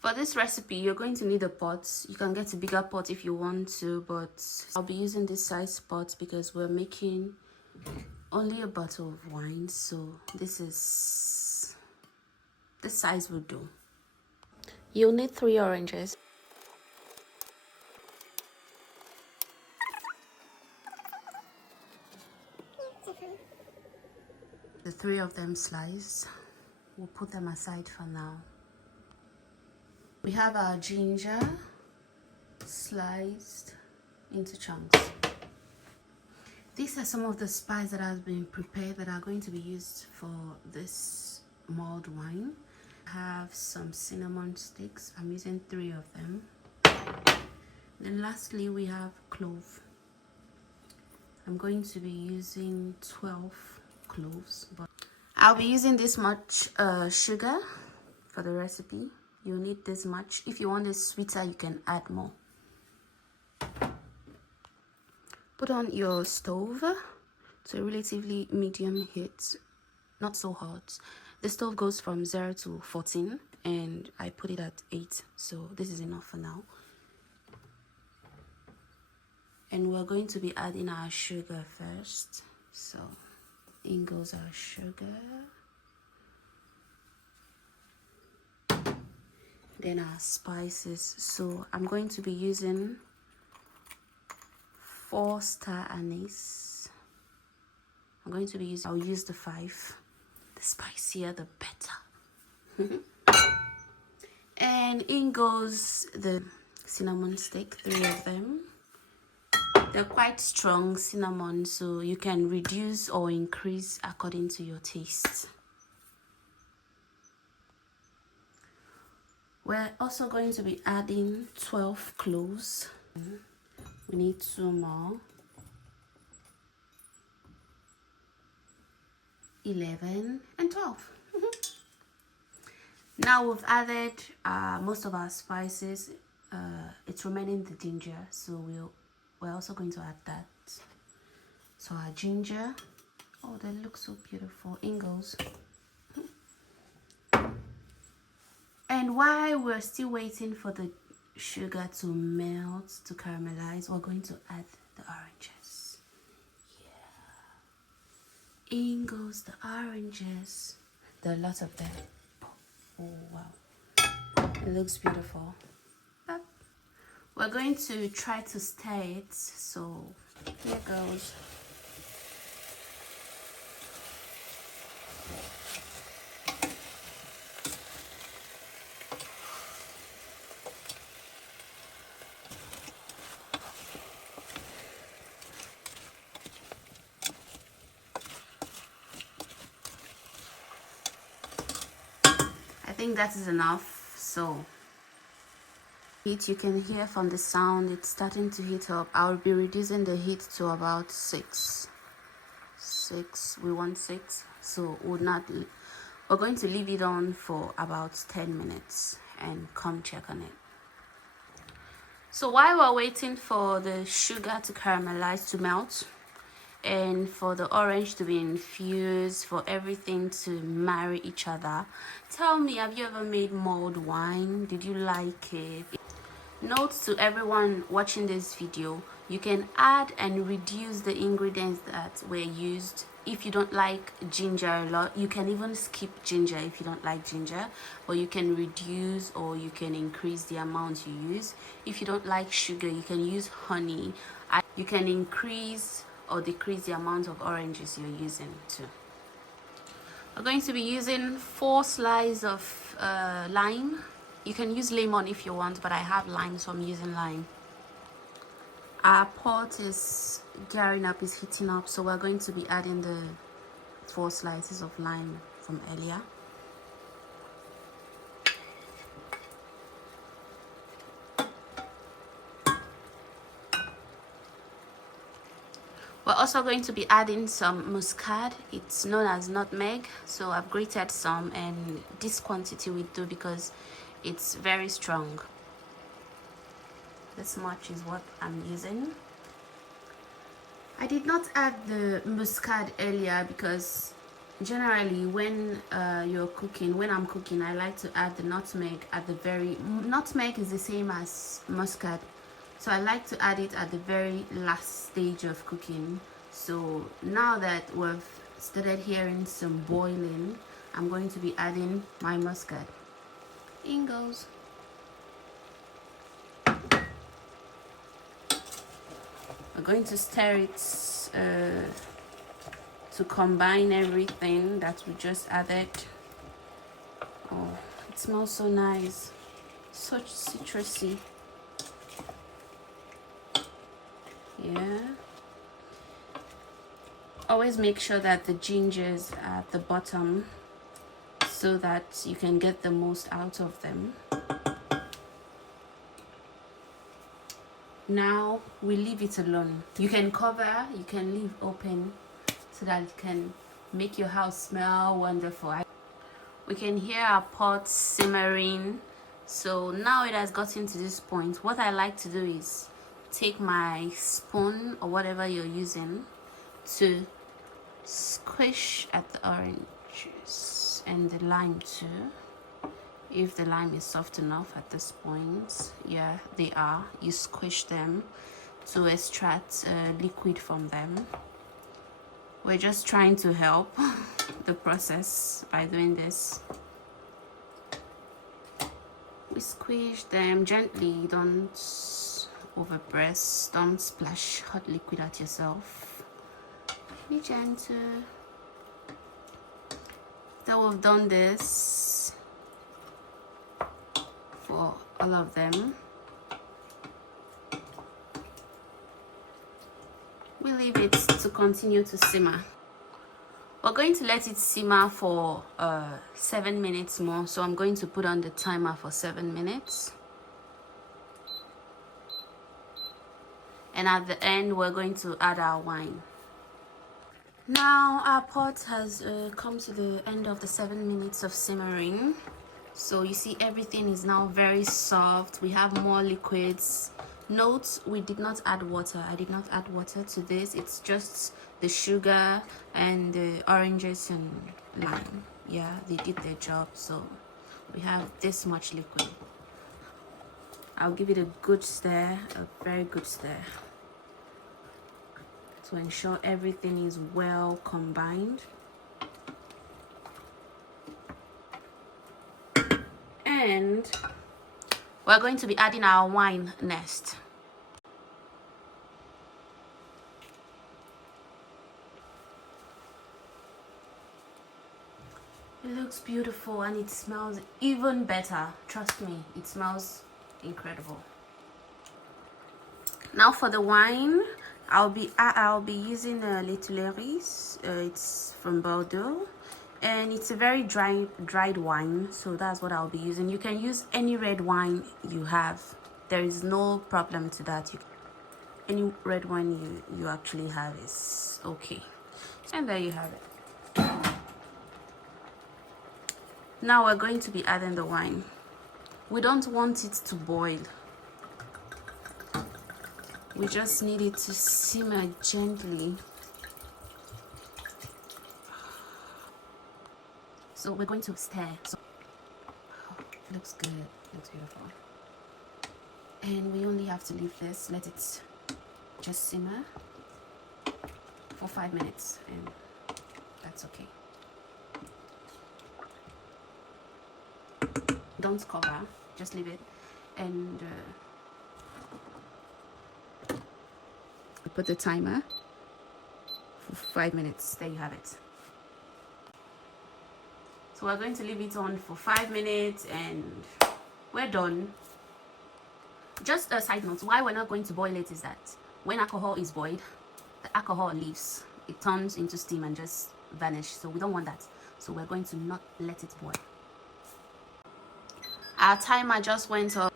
For this recipe, you're going to need a pot. You can get a bigger pot if you want to, but I'll be using this size pot because we're making only a bottle of wine, so this size will do. You'll need 3 oranges. The 3 of them sliced. We'll put them aside for now. We have our ginger sliced into chunks. These are some of the spices that have been prepared that are going to be used for this mulled wine. I have some cinnamon sticks. I'm using 3 of them. Then lastly, we have clove. I'm going to be using 12 cloves, but I'll be using this much sugar for the recipe. You'll need this much. If you want it sweeter, you can add more. Put on your stove to a relatively medium heat, not so hot. The stove goes from 0 to 14 and I put it at 8, so this is enough for now. And we're going to be adding our sugar first. So in goes our sugar. Then our spices. So I'm going to be using 4 star anise. I'll use the 5. The spicier the better. And in goes the cinnamon stick, 3 of them. They're quite strong cinnamon, so you can reduce or increase according to your taste. We're also going to be adding 12 cloves. We need 2 more. 11 and 12. Now we've added most of our spices. It's remaining the ginger, so we're also going to add that. So our ginger, oh, that looks so beautiful. In goes. And while we're still waiting for the sugar to melt, to caramelize, we're going to add the oranges. Yeah. In goes the oranges. There are lots of them. Oh, wow. It looks beautiful. But we're going to try to stir it, so here goes. I think that is enough. So heat, you can hear from the sound it's starting to heat up. I'll be reducing the heat to about 6. We want 6, so we're going to leave it on for about 10 minutes and come check on it. So while we're waiting for the sugar to caramelize, to melt, and for the orange to be infused, for everything to marry each other, tell me, have you ever made mulled wine? Did you like it? Note to everyone watching this video, you can add and reduce the ingredients that were used. If you don't like ginger a lot, you can even skip ginger if you don't like ginger, or you can reduce or you can increase the amount you use. If you don't like sugar, you can use honey. You can increase or decrease the amount of oranges you're using too. We're going to be using 4 slices of lime. You can use lemon if you want, but I have lime, so I'm using lime. Our pot is gearing up, is heating up, so we're going to be adding the 4 slices of lime from earlier. We're also going to be adding some muscard. It's known as nutmeg, so I've grated some, and this quantity we do because it's very strong. This much is what I'm using. I did not add the muscard earlier because Generally, when when I'm cooking, I like to add the nutmeg at the very. Nutmeg is the same as mustard, so I like to add it at the very last stage of cooking. So now that we've started hearing some boiling, I'm going to be adding my mustard. In goes. We're going to stir it to combine everything that we just added. Oh, it smells so nice, such citrusy. Yeah, always make sure that the ginger is at the bottom so that you can get the most out of them. Now we leave it alone. You can cover, you can leave open so that it can make your house smell wonderful. We can hear our pot simmering. So now it has gotten to this point. What I like to do is take my spoon or whatever you're using to squish at the oranges and the lime too. If the lime is soft enough at this point, yeah, they are. You squish them to extract liquid from them. We're just trying to help the process by doing this. We squish them gently, don't overpress, don't splash hot liquid at yourself. Be gentle. So we've done this for all of them. We leave it to continue to simmer. We're going to let it simmer for 7 minutes more. So I'm going to put on the timer for 7 minutes. And at the end, we're going to add our wine. Now our pot has come to the end of the 7 minutes of simmering. So you see everything is now very soft. We have more liquids. Note, we did not add water. I did not add water to this. It's just the sugar and the oranges and lime. Yeah, they did their job. So we have this much liquid. I'll give it a good stir, a very good stir, to ensure everything is well combined. And we're going to be adding our wine next. It looks beautiful and it smells even better. Trust me, it smells incredible. Now for the wine, I'll be using Les Tuileries. It's from Bordeaux, and it's a very dried wine, so that's what I'll be using. You can use any red wine you have. There is no problem to that. Any red wine you actually have is okay. And there you have it. Now we're going to be adding the wine. We don't want it to boil. We just need it to simmer gently. So we're going to stir. So, it looks good. It looks beautiful. And we only have to leave this, let it just simmer for 5 minutes, and that's okay. Don't cover, just leave it. And put the timer for 5 minutes. There you have it. So we're going to leave it on for 5 minutes and we're done. Just a side note, why we're not going to boil it is that when alcohol is boiled, the alcohol leaves. It turns into steam and just vanishes. So we don't want that. So we're going to not let it boil. Our timer just went off.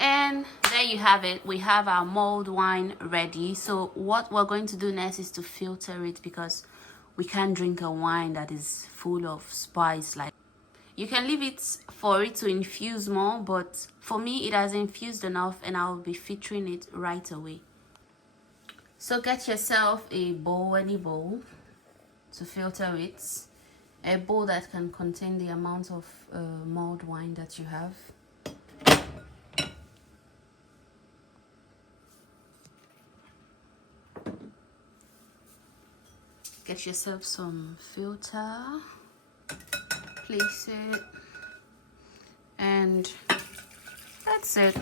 And there you have it. We have our mulled wine ready. So what we're going to do next is to filter it, because we can't drink a wine that is full of spice. Like, you can leave it for it to infuse more, but for me it has infused enough and I'll be filtering it right away. So get yourself a bowl, any bowl, to filter with. A bowl that can contain the amount of mulled wine that you have. Get yourself some filter, place it, and that's it.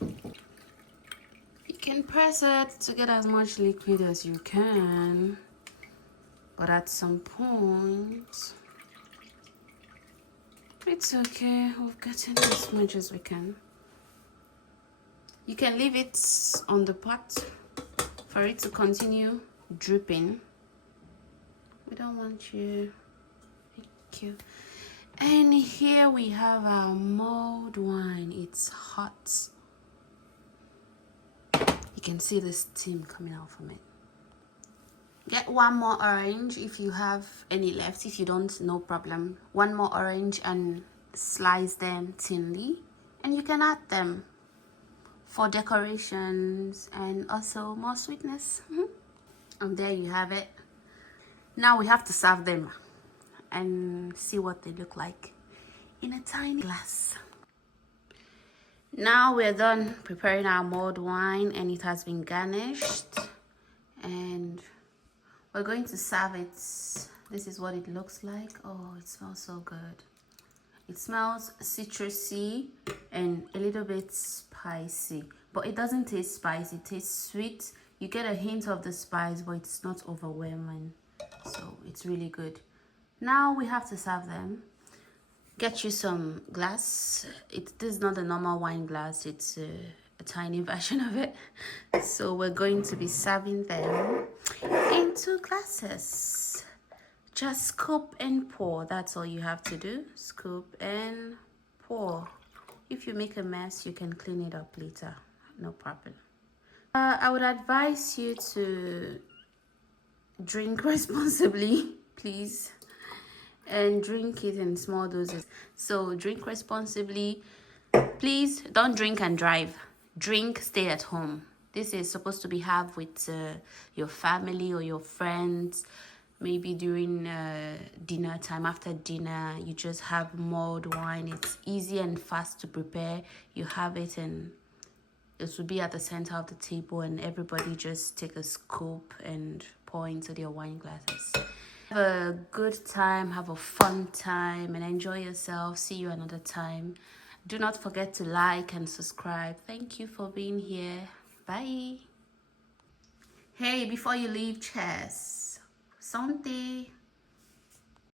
You can press it to get as much liquid as you can, but at some point it's okay, we've gotten as much as we can. You can leave it on the pot for it to continue dripping. We don't want you. Thank you. And here we have our mulled wine. It's hot. You can see the steam coming out from it. Get one more orange if you have any left. If you don't, no problem. One more orange and slice them thinly, and you can add them for decorations and also more sweetness. And there you have it. Now we have to serve them and see what they look like in a tiny glass. Now we're done preparing our mulled wine, and it has been garnished, and we're going to serve it. This is what it looks like. Oh, it smells so good. It smells citrusy and a little bit spicy, but it doesn't taste spicy. It tastes sweet. You get a hint of the spice, but it's not overwhelming. So it's really good. Now we have to serve them. Get you some glass. This is not a normal wine glass. It's a tiny version of it. So we're going to be serving them into glasses. Just scoop and pour. That's all you have to do. Scoop and pour. If you make a mess, you can clean it up later. No problem. I would advise you to drink responsibly, please, and drink it in small doses. So drink responsibly. Please don't drink and drive. Drink, stay at home. This is supposed to be had with your family or your friends. Maybe during dinner time, after dinner, you just have mulled wine. It's easy and fast to prepare. You have it, and it will be at the center of the table, and everybody just take a scoop and pour into their wine glasses. Have a good time, have a fun time, and enjoy yourself. See you another time. Do not forget to like and subscribe. Thank you for being here. Bye. Hey, before you leave, cheers. Santé.